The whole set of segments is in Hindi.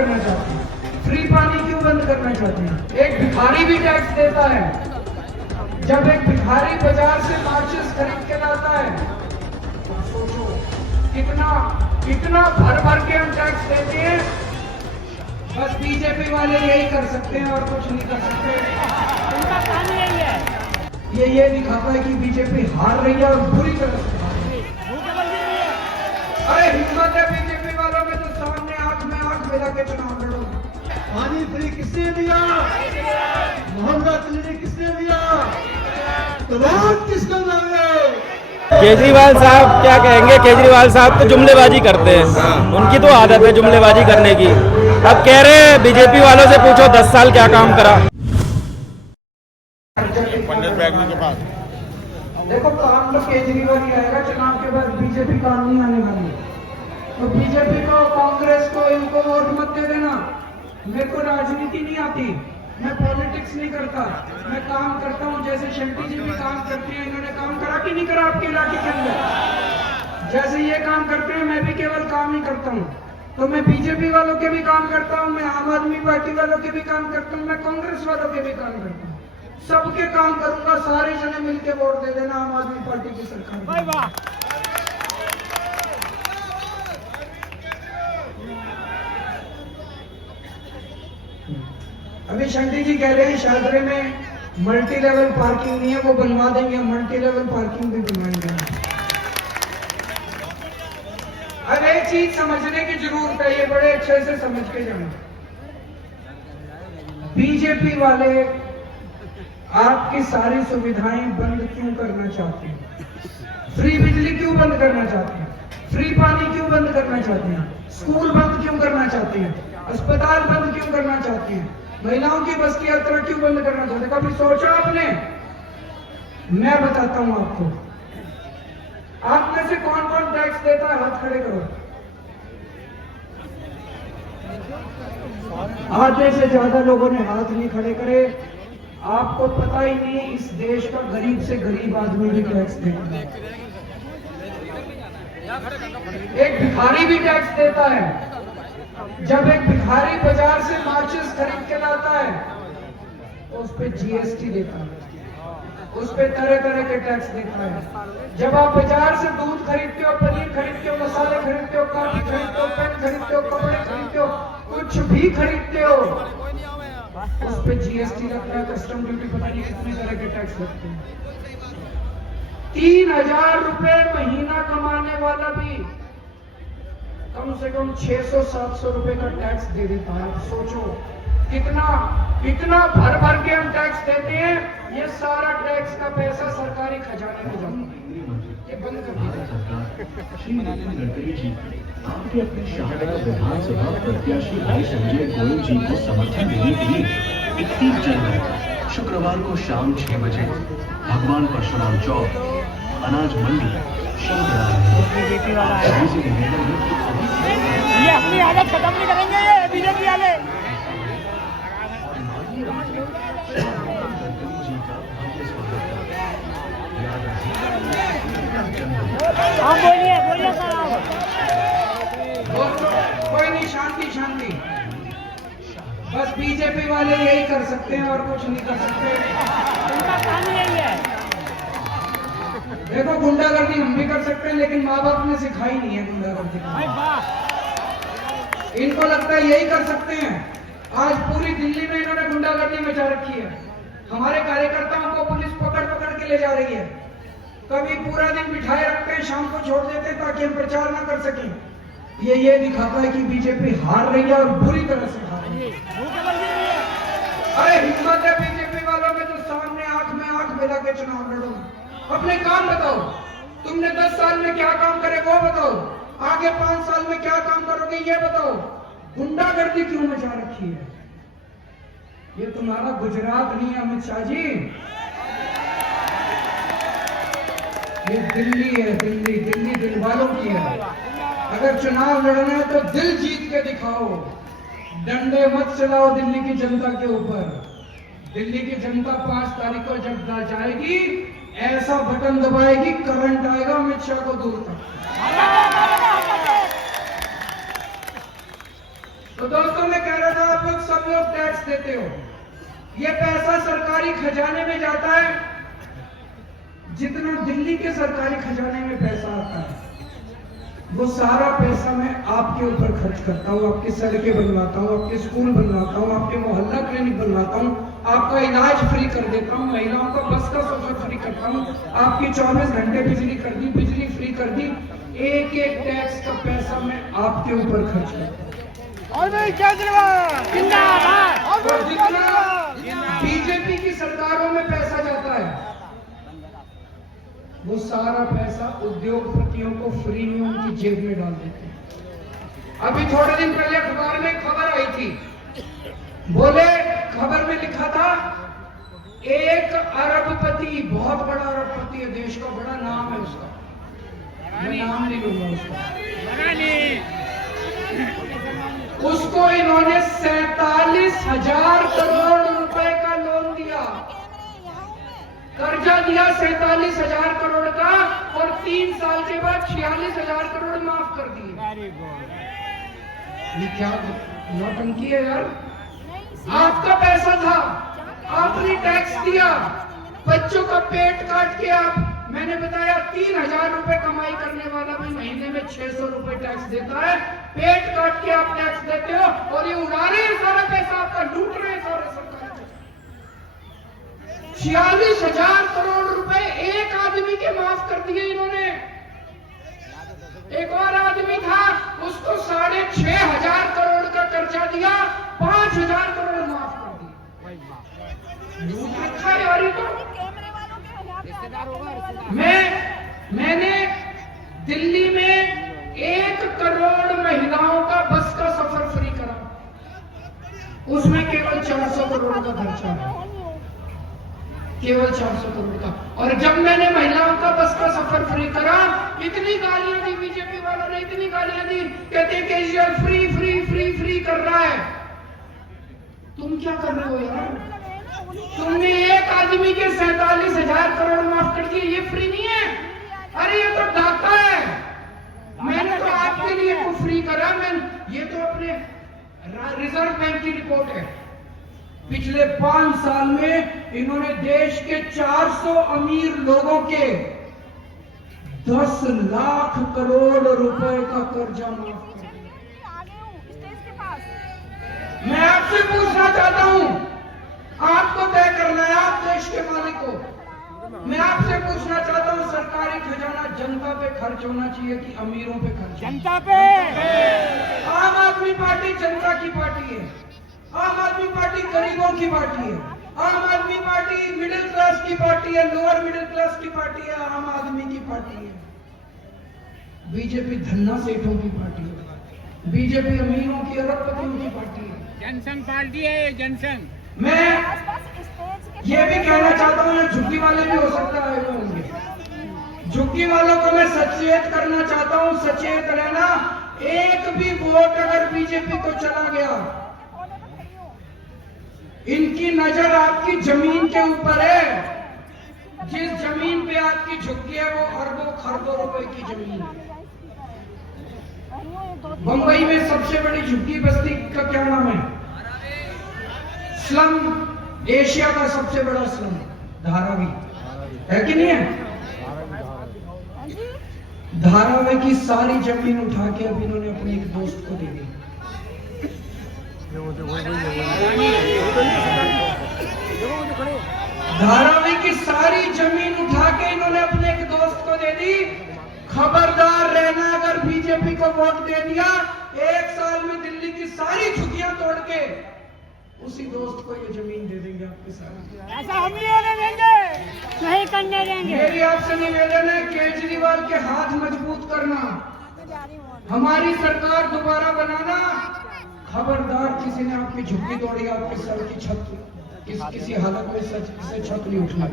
करना चाहते हैं? फ्री पानी क्यों बंद करना चाहते हैं? एक भिखारी भी टैक्स देता है। जब एक भिखारी बाजार से माचिस खरीद के लाता है, तो सोचो कितना कितना भर भर के हम टैक्स देते हैं। बस बीजेपी वाले यही कर सकते हैं और कुछ नहीं कर सकते। उनका काम यही है। ये दिखाता है कि बीजेपी हार रही है और बुरी तरह से हार रही है। अरे हिम्मत है बीजेपी वालों में तो सामने आंख में आंख मिला के चुनाव लड़ो। पानी फ्री किसने दिया? मोहम्मद अली ने किसने दिया? तो वोट किसको मांगे? केजरीवाल साहब क्या कहेंगे? केजरीवाल साहब तो जुमलेबाजी करते हैं, उनकी तो आदत है जुमलेबाजी करने की। अब कह रहे हैं बीजेपी वालों से पूछो 10 साल क्या काम करा। पंडित बैगनी के पास देखो काम तो केजरीवाल ही आएगा, चुनाव के बाद बीजेपी काम नहीं आने वाली है। तो बीजेपी को, कांग्रेस को, इनको वोट मत दे देना। मेरे को राजनीति नहीं आती, मैं पॉलिटिक्स नहीं करता, मैं काम करता हूँ। जैसे शंटी जी भी काम करती है, इन्होंने काम करा कि नहीं करा आपके इलाके के अंदर? जैसे ये काम करते हैं, मैं भी केवल काम ही करता हूँ। तो मैं बीजेपी वालों के भी काम करता हूँ, मैं आम आदमी पार्टी वालों के भी काम करता हूँ, मैं कांग्रेस वालों के भी काम करता हूँ। सबके काम करूंगा। सारे जने मिलके वोट दे देना आम आदमी पार्टी की सरकार। अभी शंटी जी कह रहे हैं शादरे में मल्टी लेवल पार्किंग नहीं है, वो बनवा देंगे, मल्टी लेवल पार्किंग भी बनवाएंगे। अब एक चीज समझने की जरूरत है, ये बड़े अच्छे से समझ के जाना। बीजेपी वाले आपकी सारी सुविधाएं बंद क्यों करना चाहते हैं? फ्री बिजली क्यों बंद करना चाहते हैं? फ्री पानी क्यों बंद करना चाहते हैं? स्कूल बंद क्यों करना चाहते हैं? अस्पताल बंद क्यों करना चाहते हैं? महिलाओं की बस की यात्रा क्यों बंद करना चाहते हैं? कभी सोचा आपने? मैं बताता हूं आपको। आप में से कौन कौन टैक्स देता है? हाथ खड़े करो। आधे से ज्यादा लोगों ने हाथ नहीं खड़े करे। आपको पता ही नहीं इस देश का गरीब से गरीब आदमी भी टैक्स देता है। एक भिखारी भी टैक्स देता है। जब एक भिखारी बाजार से माचिस खरीद के लाता है, तो उस पे जीएसटी देता है, उस पे तरह तरह के टैक्स देता है। जब आप बाजार से दूध खरीदते हो, पनीर खरीदते हो, मसाले खरीदते हो, कॉफी खरीदते हो, पेन खरीदते हो, कपड़े खरीदते हो, कुछ भी खरीदते हो, उस पे जीएसटी लगता है, कस्टम ड्यूटी, पता नहीं कितने तरह के टैक्स लगते हैं। 3000 रुपए महीना कमाने वाला भी कम से कम 600-700 रुपए का टैक्स दे देता है। आप सोचो कितना भर भर के हम टैक्स देते हैं। ये सारा टैक्स का पैसा सरकारी खजाने में जाता है। ये बंद कर दीजिए। श्री नितिन गडकरी जी आपके अपने शाहजहां विधानसभा प्रत्याशी भाई संजय गोयल जी को समर्थन देने के लिए 31 जनवरी शुक्रवार को शाम 6 बजे भगवान परशुराम चौक, अनाज मंडी, बीजेपी वाला है, ये अपनी हालत खत्म नहीं करेंगे ये बीजेपी वाले। हाँ बोलिए सर आप। कोई नहीं, शांति शांति। बस बीजेपी वाले यही कर सकते हैं और कुछ नहीं कर सकते। उनका काम यही है। देखो गुंडागर्दी हम भी कर सकते हैं, लेकिन माँ बाप ने सिखाई नहीं है गुंडागर्दी। इनको लगता है यही कर सकते हैं। आज पूरी दिल्ली में इन्होंने गुंडागर्दी मचा रखी है। हमारे कार्यकर्ताओं को पुलिस पकड़ पकड़ के ले जा रही है। कभी पूरा दिन बिठाए रखते हैं, शाम को छोड़ देते हैं ताकि हम प्रचार ना कर सकें। ये दिखाता है कि बीजेपी हार रही है और बुरी तरह से हार रही है। अरे हिम्मत है बीजेपी वालों में तो सामने आंख में आंख मिला के चुनाव लड़ो। अपने काम बताओ। तुमने 10 साल में क्या काम करे वो बताओ। आगे 5 साल में क्या काम करोगे ये बताओ। गुंडागर्दी क्यों मचा रखी है? ये तुम्हारा गुजरात नहीं है अमित शाह जी, ये दिल्ली है। दिल्ली दिल वालों की है। अगर चुनाव लड़ना है तो दिल जीत के दिखाओ। डंडे मत चलाओ दिल्ली की जनता के ऊपर। दिल्ली की जनता 5 तारीख को जब जाएगी, ऐसा बटन दबाएगी, करंट आएगा अमित शाह को दूर तक। तो दोस्तों मैं कह रहा था, आप लोग सब लोग टैक्स देते हो, ये पैसा सरकारी खजाने में जाता है। जितना दिल्ली के सरकारी खजाने में पैसा आता है, वो सारा पैसा मैं आपके ऊपर खर्च करता हूँ। आपकी सड़कें बनवाता हूँ, आपके स्कूल बनवाता हूँ, आपके मोहल्ला क्लिनिक बनवाता हूँ, आपका इलाज फ्री कर देता हूँ, महिलाओं का बस का सफर फ्री करता हूँ, आपकी 24 घंटे बिजली कर दी, बिजली फ्री कर दी। एक एक टैक्स का पैसा मैं आपके ऊपर खर्च करता हूँ। अरविंद केजरीवाल जिंदाबाद। और जितना बीजेपी की सरकारों में पैसा जाता है, वो सारा पैसा उद्योगपतियों को फ्री में उनकी जेब में डाल देते हैं। अभी थोड़े दिन पहले अखबार में खबर आई थी, बोले खबर में लिखा था, एक अरबपति, बहुत बड़ा अरबपति है, देश का बड़ा नाम है उसका, मैं नाम नहीं लूंगा उसका, उसको इन्होंने 47,000 करोड़ रुपए का लोन दिया, कर्जा दिया 47,000 करोड़ का, और 3 साल के बाद 46,000 करोड़ माफ कर दिए। ये क्या नौटंकी है यार। आपका पैसा था, आपने टैक्स दिया, बच्चों का पेट काट के आप, मैंने बताया 3,000 रुपए कमाई करने वाला भी महीने में 600 रुपए टैक्स देता है, पेट काट के आप टैक्स देते हो, और ये उड़ा रहे हैं सारा पैसा आपका, लूट रहे हैं सारे सरकार। 46,000 करोड़ रुपए एक आदमी के माफ कर दिए इन्होंने। एक और आदमी था, उसको 6,500 करोड़ का कर्जा दिया, 5,000 करोड़ माफ कर दिए। लूट रखा है यार ये तो। मैंने दिल्ली में 1 करोड़ महिलाओं का बस का सफर फ्री करा, उसमें केवल 400 करोड़ का खर्चा है, केवल 400 करोड़ का। और जब मैंने महिलाओं का बस का सफर फ्री करा, इतनी गालियां दी बीजेपी वालों ने, इतनी गालियां दी, कहते Kejriwal free free free free कर रहा है। तुम क्या कर रहे हो यार? तुमने एक आदमी के 47,000 करोड़ माफ कर दिए, ये फ्री नहीं है। अरे ये तो डाका है। मैंने तो आपके लिए को फ्री करा, ये तो अपने रिजर्व बैंक की रिपोर्ट है। पिछले 5 साल में इन्होंने देश के 400 अमीर लोगों के 10 लाख करोड़ रुपए का कर्जा माफ कर दिया। मैं आपसे पूछना चाहता हूं, आपको तय करना है, आप देश के मालिक हो। मैं आपसे पूछना चाहता हूं, सरकारी खजाना जनता पे खर्च होना चाहिए कि अमीरों पे खर्च? जनता पे। आम आदमी पार्टी जनता की पार्टी है, आम आदमी पार्टी गरीबों की पार्टी है, आम आदमी पार्टी मिडिल क्लास की पार्टी है, लोअर मिडिल क्लास की पार्टी है, आम आदमी की पार्टी है। बीजेपी धन्ना सेठों की पार्टी है, बीजेपी अमीरों की, अरबपतियों की पार्टी है, जनसंघ पार्टी है, जनसंघ। मैं ये भी कहना चाहता हूँ, झुग्गी वाले भी हो सकता है होंगे, झुग्गी वालों को मैं सचेत करना चाहता हूँ, सचेत रहना। एक भी वोट अगर बीजेपी को चला गया, इनकी नजर आपकी जमीन के ऊपर है। जिस जमीन पे आपकी झुग्गी है वो अरबों खरबों रुपए की जमीन है। बंबई में सबसे बड़ी झुग्गी बस्ती का क्या नाम है? स्लम, एशिया का सबसे बड़ा स्लम धारावी है कि नहीं है? धारावी की सारी जमीन उठा के अब इन्होंने अपने एक दोस्त को दे दी। धारावी की सारी जमीन उठा के इन्होंने अपने एक दोस्त को दे दी। खबरदार रहना, अगर बीजेपी को वोट दे दिया, 1 साल में दिल्ली की सारी झुग्गियां तोड़ के उसी दोस्त को ये जमीन दे देंगे आपके साथ। ऐसा हम नहीं होने देंगे, नहीं करने देंगे। मेरी आपसे निवेदन है, केजरीवाल के हाथ मजबूत करना, हमारी सरकार दोबारा बनाना। खबरदार किसी ने आपकी झुग्गी तोड़ी, आपके सर की छत किसी हालत में से छत नहीं उठा।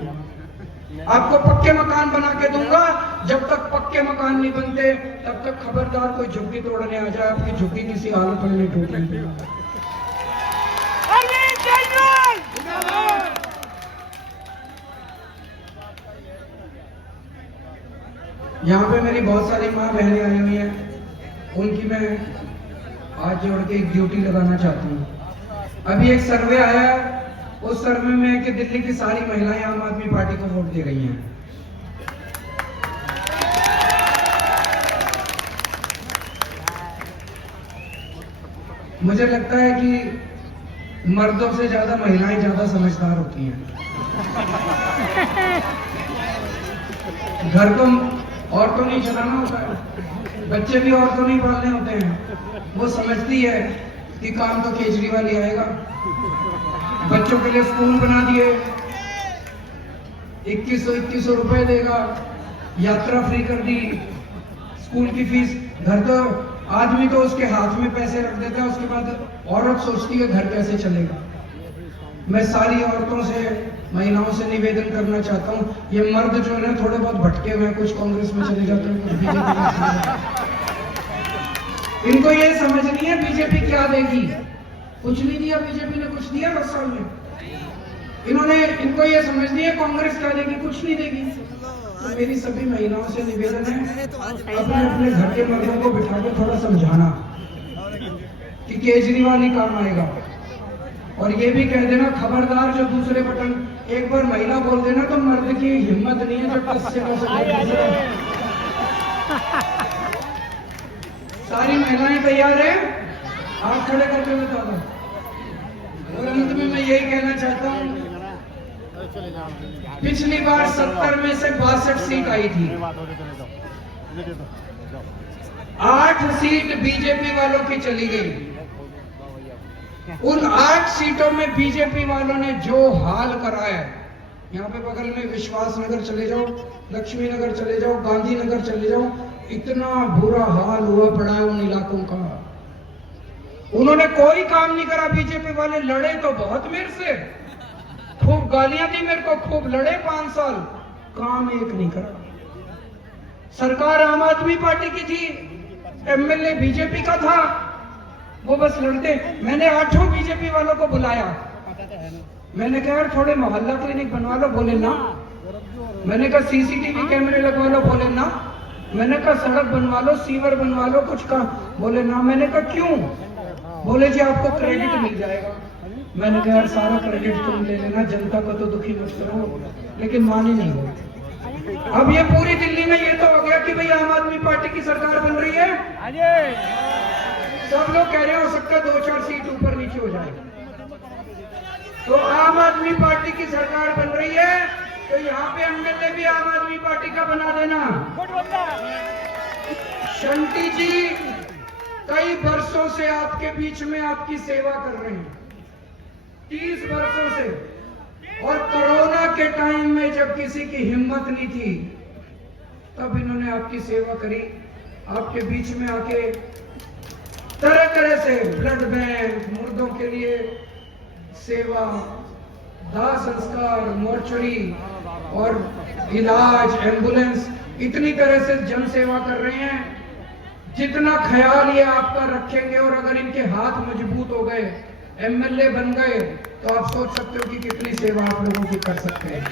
आपको पक्के मकान बना के दूंगा, जब तक पक्के मकान नहीं बनते तब तक खबरदार कोई झुग्गी तोड़ने आ जाए, आपकी झुग्गी किसी हालत में नहीं टूटेगी। यहाँ पे मेरी बहुत सारी माँ बहनें आई हुई हैं, उनकी मैं हाथ जोड़ के एक ड्यूटी लगाना चाहता हूँ। अभी एक सर्वे आया, उस सर्वे में है कि दिल्ली की सारी महिलाएं आम आदमी पार्टी को वोट दे रही हैं। मुझे लगता है कि मर्दों से ज्यादा महिलाएं ज्यादा समझदार होती हैं। घर को औरतों नहीं चलाना होता है, बच्चे भी औरतों नहीं पालने होते हैं। वो समझती है कि काम तो केजरीवाल ही आएगा। बच्चों के लिए स्कूल बना दिए, 2100 रुपए देगा, यात्रा फ्री कर दी, स्कूल की फीस। घर तो आदमी तो उसके हाथ में पैसे रख देता है, उसके बाद औरत सोचती है घर कैसे चलेगा। मैं सारी औरतों से, महिलाओं से निवेदन करना चाहता हूँ, ये मर्द जो है थोड़े बहुत भटके हुए, कुछ कांग्रेस में चले जाते हैं, कुछ बीजेपी में चले जाते हैं। इनको ये समझ नहीं है बीजेपी क्या देगी। कुछ नहीं दिया बीजेपी ने, कुछ दिया 10 साल में। इनको ये समझ नहीं है कांग्रेस क्या देगी, कुछ नहीं देगी। तो मेरी सभी महिलाओं से निवेदन है, अपने अपने घर के मर्दों को बिठा के थोड़ा समझाना कि केजरीवाल ही काम आएगा। और ये भी कह देना खबरदार, जो दूसरे बटन एक बार महिला बोल देना तो मर्द की हिम्मत नहीं है जो टस से सारी महिलाएं तैयार है, हाथ खड़े करके बता दो। और अंत में मैं यही कहना चाहता हूँ, पिछली बार 70 में से 62 सीट आई थी, 8 सीट बीजेपी वालों की चली गई। उन 8 सीटों में बीजेपी वालों ने जो हाल कराया, यहाँ पे बगल में विश्वास नगर चले जाओ, लक्ष्मी नगर चले जाओ, गांधी नगर चले जाओ, इतना बुरा हाल हुआ पड़ा है उन इलाकों का। उन्होंने कोई काम नहीं करा। बीजेपी वाले लड़े तो बहुत मेरे से, खूब गालियां दी मेरे को, खूब लड़े 5 साल, काम एक नहीं करा। सरकार आम आदमी पार्टी की थी, एमएलए बीजेपी का था, वो बस लड़ते। मैंने 8 बीजेपी वालों को बुलाया, मैंने कहा यार थोड़े मोहल्ला क्लिनिक बनवा लो, बोले ना। मैंने कहा सीसीटीवी कैमरे लगवा लो, बोले ना। मैंने कहा सड़क बनवा लो, सीवर बनवा लो, कुछ का, बोले ना। मैंने कहा क्यों? बोले जी आपको क्रेडिट मिल जाएगा। मैंने कहा यार सारा क्रेडिट तुम ले लेना, जनता को तो दुखी मत करो, लेकिन माने नहीं हो। अब ये पूरी दिल्ली में ये तो हो गया कि भाई आम आदमी पार्टी की सरकार बन रही है। सब लोग कह रहे हो सकता है 2-4 सीट ऊपर नीचे हो जाए। तो आम आदमी पार्टी की सरकार बन रही है, तो यहाँ पे एमएलए भी आम आदमी पार्टी का बना देना। शंटी जी कई वर्षों से आपके बीच में आपकी सेवा कर रहे हैं, 30 वर्षों से। और कोरोना के टाइम में जब किसी की हिम्मत नहीं थी, तब इन्होंने आपकी सेवा करी। आपके बीच में आके तरह तरह से ब्लड बैंक, मुर्दों के लिए सेवा, दाह संस्कार, मोर्चरी और इलाज, एम्बुलेंस, इतनी तरह से जन सेवा कर रहे हैं। जितना ख्याल ये आपका रखेंगे, और अगर इनके हाथ मजबूत हो गए, एमएलए बन गए, तो आप सोच सकते हो कि कितनी सेवा आप लोगों की कर सकते हैं।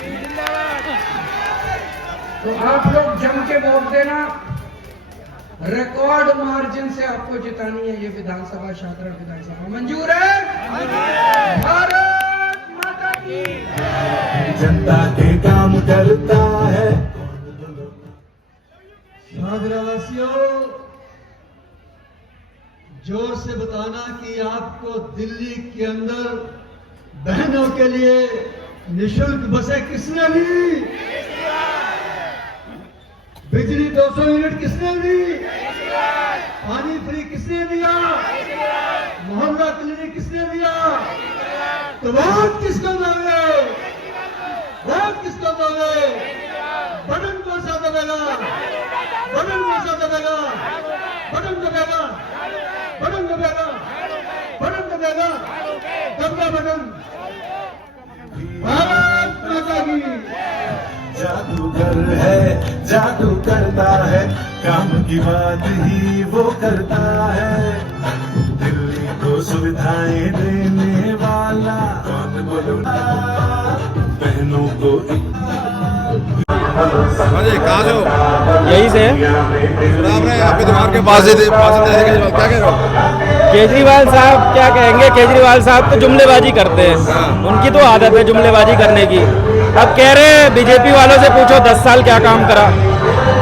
तो आप लोग जम के वोट देना, रिकॉर्ड मार्जिन से आपको जितानी है ये विधानसभा, शाहदरा विधानसभा। मंजूर है? भारत माता की जनता के काम करता है। शाहदरा वासियों, जोर से बताना कि आपको दिल्ली के अंदर बहनों के लिए निःशुल्क बसें किसने दी? बिजली 200 यूनिट किसने दी? पानी फ्री किसने दिया? मोहल्ला क्लिनिक किसने दिया? तो वोट किसको दोगे? वोट किसको दोगे? बटन कौन सा दबेगा? बटन कौन सा दबेगा? बटन दबेगा, बटन दबेगा, बटन दबेगा, दबका बटन। भारत माता की। जादूगर है, जादू करता है, काम की बात ही वो करता है। दिल्ली को सुविधाएं देने वाला कौन बोलो, बहनों को हाँ जी, कहाँ से हो? यही से है। आपने आपकी दुकान के पास ही केजरीवाल, क्या कह रहे हो? केजरीवाल साहब क्या कहेंगे, केजरीवाल साहब तो जुमलेबाजी करते हैं, उनकी तो आदत है जुमलेबाजी करने की। अब कह रहे हैं बीजेपी वालों से पूछो 10 साल क्या काम करा।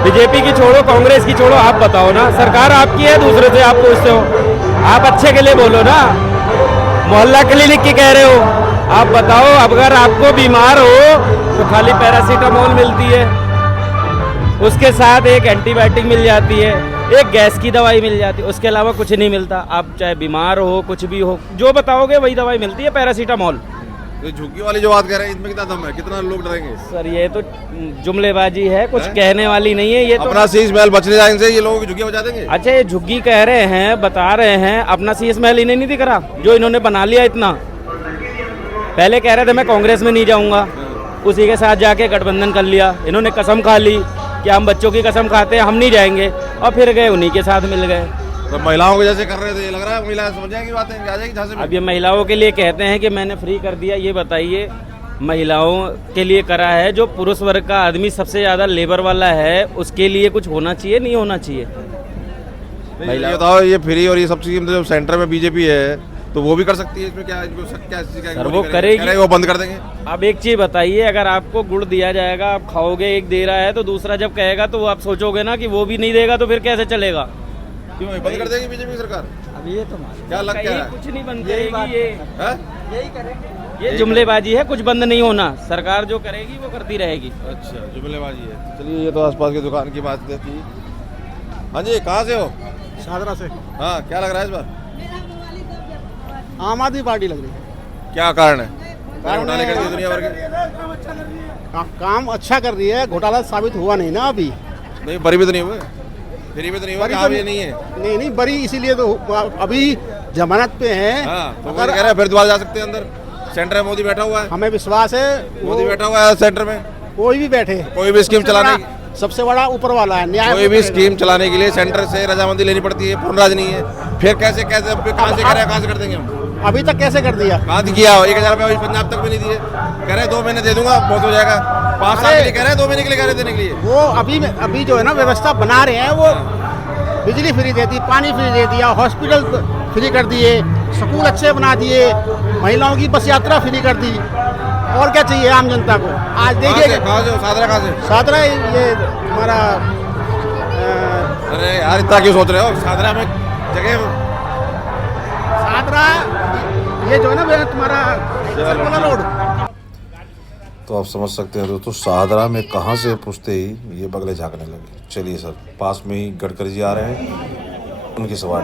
बीजेपी की छोड़ो, कांग्रेस की छोड़ो, आप बताओ ना, सरकार आपकी है, दूसरे से आप पूछते हो। आप अच्छे के लिए बोलो ना, मोहल्ला क्लिनिक की कह रहे हो, आप बताओ। अगर आपको बीमार हो तो खाली पैरासीटामोल मिलती है, उसके साथ एक एंटीबायोटिक मिल जाती है, एक गैस की दवाई मिल जाती है, उसके अलावा कुछ नहीं मिलता। आप चाहे बीमार हो, कुछ भी हो, जो बताओगे वही दवाई मिलती है, पैरासीटामोल। ये झुग्गी वाली जो बात कह रहे हैं, इसमें कितना दम है? कितना लोग डरेंगे? सर ये तो जुमलेबाजी है, कुछ कहने वाली नहीं है ये तो। अपना शीश महल बचने जाने से ये लोगों की झुग्गी बजा देंगे। अच्छा, ये झुग्गी कह रहे हैं, बता रहे हैं, अपना शीश महल इन्हें नहीं दिख रहा जो इन्होंने बना लिया इतना। पहले कह रहे थे मैं कांग्रेस में नहीं जाऊंगा, उसी के साथ जाके गठबंधन कर लिया। इन्होंने कसम खा ली कि हम बच्चों की कसम खाते हैं, हम नहीं जाएंगे, और फिर गए उन्हीं के साथ मिल गए। तो महिलाओं को जैसे कर रहे थे, ये लग रहा है महिलाएं समझ जाएंगी बातें, आ जाएगी झांसे में। अब ये महिलाओं के लिए कहते हैं कि मैंने फ्री कर दिया, ये बताइए महिलाओं के लिए करा है? जो पुरुष वर्ग का आदमी सबसे ज़्यादा लेबर वाला है, उसके लिए कुछ होना चाहिए, नहीं होना चाहिए? ये बताओ, ये फ्री और ये सब चीज़ जो सेंटर में बीजेपी है तो वो भी कर सकती है, इसमें क्या इनको सर वो करेगी, वो बंद कर देंगे। अब एक चीज़ बताइए, अगर आपको गुड़ दिया जाएगा, आप खाओगे, एक दे रहा है, तो दूसरा जब कहेगा तो आप सोचोगे ना कि वो भी नहीं देगा, तो फिर कैसे चलेगा? क्यों बंद कर देगी बीजेपी सरकार? अब ये तो क्या लग क्या है? कुछ नहीं बंद करेगी, यही ये जुमलेबाजी है, कुछ बंद नहीं होना। सरकार जो करेगी वो करती रहेगी। अच्छा, जुमलेबाजी है। चलिए, ये तो आसपास की दुकान की बात थी। हाँ जी, कहाँ से हो? शाहदरा से। हाँ, क्या लग रहा है इस बार? आम आदमी पार्टी लग रही है। क्या कारण है? कारण घोटाले कर दिए दुनिया भर के। काम अच्छा कर रही है, घोटाला साबित हुआ नहीं ना अभी। नहीं, बरी भी तो नहीं हुए, फ्री भी तो नहीं हुआ, बरी कहा तो भी नहीं है। नहीं बरी इसीलिए तो अभी जमानत पे है। हाँ, तो अगर कह रहे हैं फिर दोबारा जा सकते हैं अंदर। सेंटर में मोदी बैठा हुआ है, हमें विश्वास है मोदी बैठा हुआ है सेंटर में। कोई भी बैठे, कोई भी स्कीम चलाने सबसे बड़ा ऊपर वाला है, न्याय कोई भी स्कीम चलाने के लिए सेंटर से रजामंदी लेनी पड़ती है, पूर्ण नहीं है। फिर कैसे कैसे कहाँ से करें, कहाँ से कर देंगे हम? अभी तक कैसे कर दिया? कहाँ किया? 1000 रुपये पंजाब तक भी नहीं दिए। कह रहे 2 महीने दे दूंगा, बहुत हो जाएगा। 5 साल के लिए कह रहे हैं, 2 महीने के लिए कह रहे देने के लिए। वो अभी जो है ना व्यवस्था बना रहे हैं, वो बिजली फ्री दे दी, पानी फ्री दे दिया, हॉस्पिटल फ्री कर दिए, स्कूल अच्छे बना दिए, महिलाओं की बस यात्रा फ्री कर दी। और क्या चाहिए आम जनता को? आज देखिए, सादरा कहाँ से? सादरा ये हमारा अरे यार, इतना क्यों सोच रहे हो? सादरा में जगह, सादरा ये जो है ना तुम्हारा सरकोला रोड। तो आप समझ सकते हैं दोस्तों, शाहदरा में कहाँ से पूछते ही ये बगले झाँकने लगे। चलिए सर, पास में ही गडकरी जी आ रहे हैं, उनकी सवाल